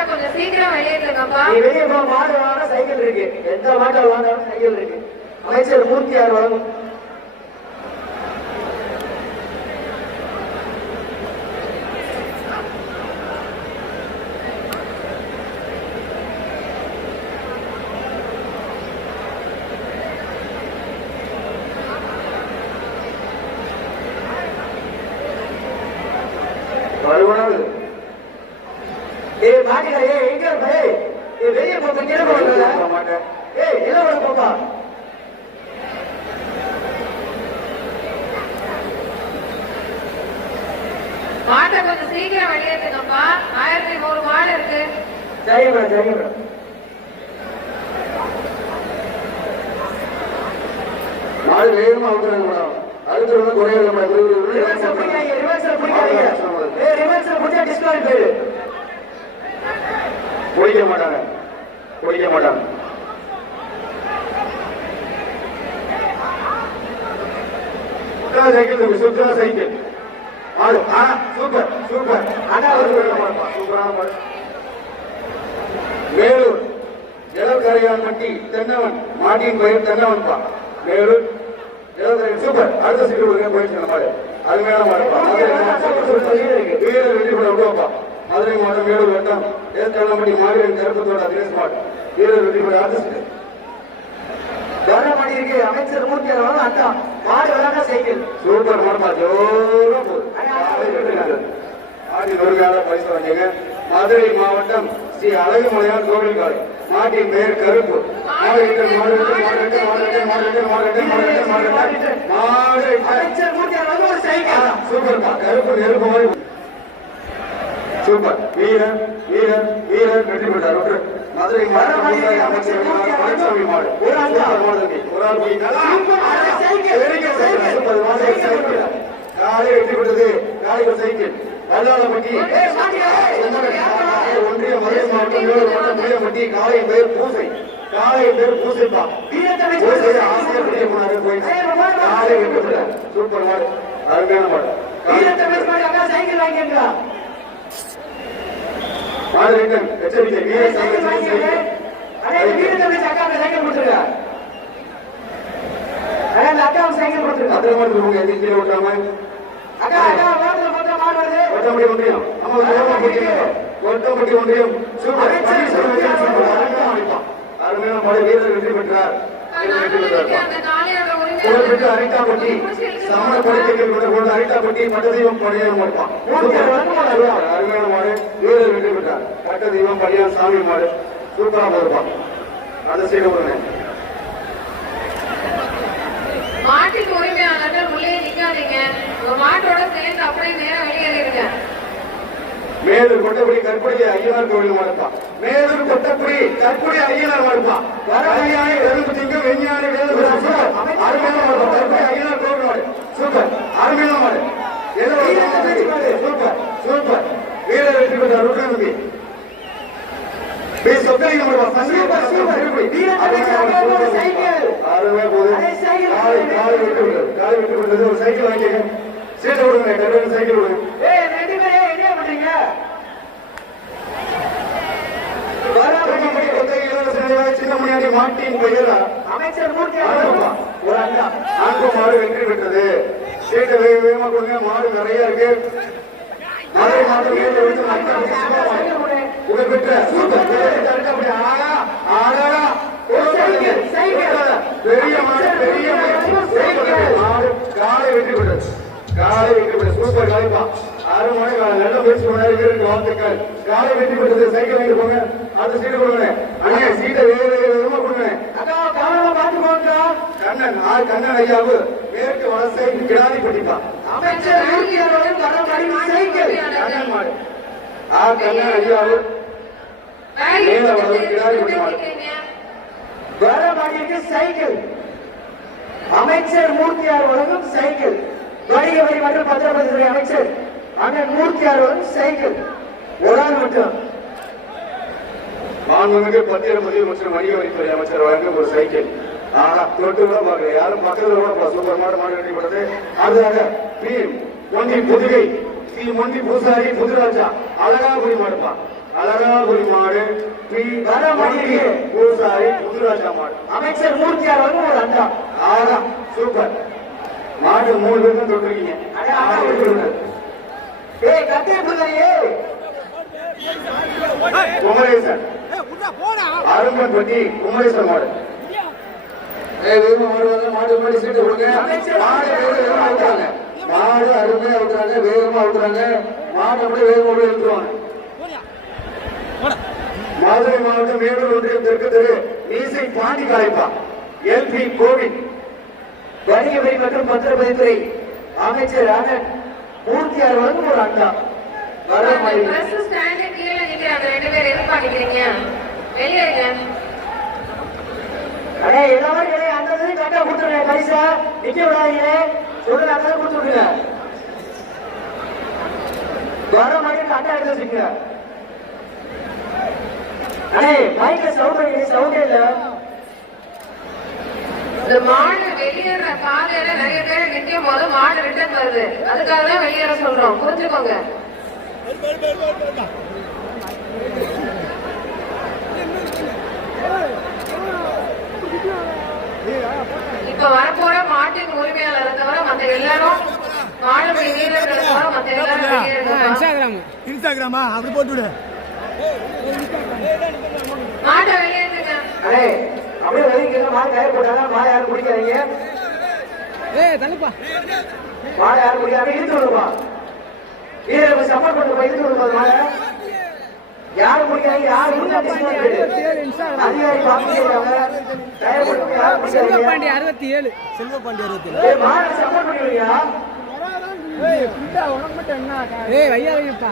மாட்டை கொஞ்சம் சீக்கிரம் வெளியேற்றுங்கப்பா. நீ வெளியே போ. மாடு வாங்க சைக்கிள் இருக்கு. எந்த மாட்டை வாங்கினாலும் சைக்கிள் இருக்கு. அமைச்சர் மூர்த்தியார் வழங்கும் மாட்டை கொஞ்சம் சீக்கிரம் வெளியேற்றுங்கப்பா. 1100 மாடு இருக்கு. சரிங்க மேடம், சரிங்க மேடம். மாடு வேகமா அவுக்குறாங்க மேடம். அடுத்து வந்து குறையல மேடம். ரிவர்ஸ்ல பிடிக்காதீங்க, ரிவர்ஸ்ல பிடிக்காதீங்க. ரிவர்ஸ்ல பிடிச்சா டிஸ்குவாலிஃபை போயிடு. பிடிக்க மாட்டாங்க, பிடிக்க மாட்டாங்க. சைக்கிள் சுத்தா சைக்கிள் மாடு. Super super. சூப்பரான மாடு. வேலூர் இளக்கரையான்பட்டி தென்னவன் மாட்டின் பெயர் தென்னவன்பா. வேலூர் இளக்கரையான் சூப்பர். அடுத்த சீட்டு கொடுங்க. போயிடுச்சு மாடு. அருமையான மாடுப்பா. வீரர் வெற்றி பண்ண விடுவாப்பா. மதுரை மாவட்டம் வேலூர் வட்டம் ஏற்காலம்பட்டி மாவீரன் கருப்பத்தோட தினேஷ் மாடு. வீரர் வெற்றி பண்ண அடுத்த சீட்டு கவனமாடி இருக்கு. அமைச்சர் மூர்த்தியார் வழங்கும் அந்த மாடு விளையாட சைக்கிள். சூப்பர் மாடுப்பா. ஜோரா போகுது. ஆடி நொறுக்காத பரிசு வந்தீங்க. மதுரை மாவட்டம் ஸ்ரீ அழகுமலையார் கோவில் காடு. மாட்டின் பெயர் கருப்பு. சூப்பர்ப்பா. கருப்பு நெருப்பு மாதிரி சூப்பர். வீரர் வீரர் வீரர் வெற்றி பெற்றார். மதுரை மாவட்டம் அமைச்சர் பழனிசாமி மாடு. ஒரு ஆள் போய் காலை வெற்றி பெற்றது. காலைக்கு சைக்கிள் கல்லாளப்பட்டி ஒன்றிய மதுரை மாவட்டம் வேலூர் மாவட்டம் புளியம்பட்டி. காலை பெயர் பூசை. காலை பேர் பூசைப்பா. ஆசிரியர் வெளியே போனாரு. போயிட்டு காலை வெற்றி பெற்றார். சூப்பர் மாடு. அருமையான மாடு. சைக்கிள் வாங்கிங்களா மாடு ரிட்டன் எச்சரிக்கை. வீரர் சைக்கிள் கொடுத்துருங்க. அக்காவும் சைக்கிள் கொடுத்துருங்க. அத்தனை மாடு உங்க எந்த கீழே விட்டாம ஒட்டம்பட்டி ஒன்றியம். ஒட்டம்பட்டி ஒன்றியம் அருமையான மாடு. வீரர் வெற்றி பெற்றார். புகழ்பெற்ற அரிட்டாப்பட்டி சமண படைத்தீர்கள் கொண்டு அரிட்டாப்பட்டி பட்ட தெய்வம் பணியாரம் மாடுப்பான். அருமையான மாடு. வீரர் வெற்றி பெற்றார். பட்ட தெய்வம் பணியாரம் சாமி மாடு. சூப்பரா போயிருப்பான். அந்த சைடு உடனே மாட்டின் உரிமையாளர்கள் உள்ளே நிக்காதீங்க. உங்க மாட்டோட சேர்ந்து அப்படியே நேரம் வெளியேறிடுங்க. மேலூர் கொட்டக்குடி கற்புடைய ஐயனார் கோவில் மாடுப்பா. மேலூர் கொட்டக்குடி கற்புடி ஐயனார் மாடுப்பா. வரவியாய் எறும்பு திங்கம் வெஞ்ஞானி வேலூர் அருமையான மாடு. கற்புடி ஐயனார் கோவில் மாடு. சூப்பர். அருமையான மாடு. Super super. வீரர் வெற்றி பெற்றார். ருட்ரநம்பி சொக்கலிங்க மாடுப்பா. அருமையா போகுது. காலை வெற்றி பெற்றது. காலை வெற்றி பெற்றது. ஒரு சைக்கிள் வாங்கிக்க. சீட்டை விடுங்க. சைக்கிள் விடுங்க. சின்ன முன்னாடி மாட்டின் பெயர் அமைச்சர் மாடு வெற்றி பெற்றது. சீட்டை வேகமா கொடுங்க. மாடு நிறைய இருக்கு. மதுரை மாவட்டம் புகழ்பெற்ற பெரிய மாடு. பெரிய மாடு. காலை வெற்றி பெற்றது. காலை வெற்றி பெற்றது. சூப்பர் காலைப்பா. 6 மணி நல்ல பேச்சு பண்ணாரு. வீரருக்கு வாழ்த்துக்கள். காலை வெற்றி பெற்றது. சைக்கிள் வாங்கி போங்க. அடுத்த சீட்டு கொடுங்க. அண்ணே சீட்டை வேகமா கொடுங்க. கண்ணன் கண்ணன் ஐயாவு மேற்கு வலசை கிடாதிப்பட்டிப்பா. கண்ணன் மாடு. கண்ணன் ஐயாவு மேல வலது கிடாதிப்பட்டி மாடு. சைக்கிள் அமைச்சர் மூர்த்தியார் வழங்கும் சைக்கிள். வணிக வரி மற்றும் பத்திரப்பதிவுத்துறை அமைச்சர் அண்ணன் மூர்த்தியார் வழங்கும் சைக்கிள். ஒரு ஆள் மட்டும். மாண்புமிகு பத்திர பதிவு மற்றும் வணிக வரித்துறை அமைச்சர் வழங்கும் ஒரு சைக்கிள். தொட்டு கூட பாருங்க. யாரும் பக்கத்துல கூட சூப்பர் மாடு மாடு வெட்டிப்பட்டது. அடுத்ததாக பி மொண்டி புதுகை ஸ்ரீ மொண்டி பூசாரி புதுராஜா அழகாபுரி மாடுப்பா. அழகாபுரி மாடு பி வரமணி பூசாரி முத்துராஜா மாடு. அமைச்சர் மூர்த்தியார் வந்து ஒரு அண்டா. ஆகா சூப்பர். மாடு 3 பேரும் தொட்டிருக்கீங்க. ஏய் கட்டே புள்ளையே குமரேசன் அரும்பன்பட்டி குமரேசன் மாடு. வேகமா மாடு வந்து மாடு முன்னாடி சீட்டு கொடுங்க. மாடு வேகமா அவுக்குறாங்க. மாடு அருமையா அவுக்குறாங்க, வேகமா அவுக்குறாங்க. மாடு அப்படியே வேகமா அப்படியே இழுத்துருவாங்க. மதுரை மாவட்டம் வேலூர் ஒன்றியம் தெற்கு தெரு மீசை பாண்டி காய்ப்பா எல்பி கோவிந்த். வணிக வரி மற்றும் பத்திரப்பதிவுத்துறை அமைச்சர் ஆனந்த் மூர்த்தியார் வந்து ஒரு அண்டா. வரமணி பிரஸ் ஸ்டாண்ட் கீழே நிக்கிறாங்க 2 பேர் எதுக்கு நிக்கிறீங்க? வெளியே இருங்க. அடே எல்லாரும் இளைய அண்டது கரெக்டா கொடுத்துருங்க. பரிசா நிக்க விடாதீங்க. சொல்லுங்க அண்டதை கொடுத்து விடுங்க. வரமணி அண்டா எடுத்து வச்சுக்கங்க. அடே மைக்ல சவுண்ட் இல்ல. இந்த மாடு வெளியேற பாதையில நிறைய பேர் நிக்கும் போது மாடு ரிட்டர்ன் வருது. அதுக்காக தான் வெளியேற சொல்றோம், புரிஞ்சுக்கோங்க. இப்ப வரப்போற மாட்டின் உரிமையாளரை தவிர மத்த எல்லாரும் மாடுபடி வீரர்களை தவிர மத்த எல்லாரும் வெளியேறுங்க. இன்ஸ்டாகிராமா அப்படி போட்டுவிடு. மாட்டை வெளியேற்றுங்க. அடே அப்படியே ஒதுக்கிங்க. மாடு கயிறு போட்டாங்க. மாடு யாரும் குடிக்காதீங்க. மாடு யாரும் குடிக்காம இழுத்து விடுப்பா. வீரருக்கு சப்போர்ட் பண்ணுப்பா. இழுத்து விடுப்பா மாடை. யாரும் குடிக்காதீங்க. யாரும் அதிகாரி பார்த்து சொல்றாங்க. கயிறு போட்டு யாரும் குடிக்காதீங்க. செல்வபாண்டி 67. ஏய் மாடு சப்போர்ட் பண்ணிடுங்க. ஏய் வையா வைப்பா.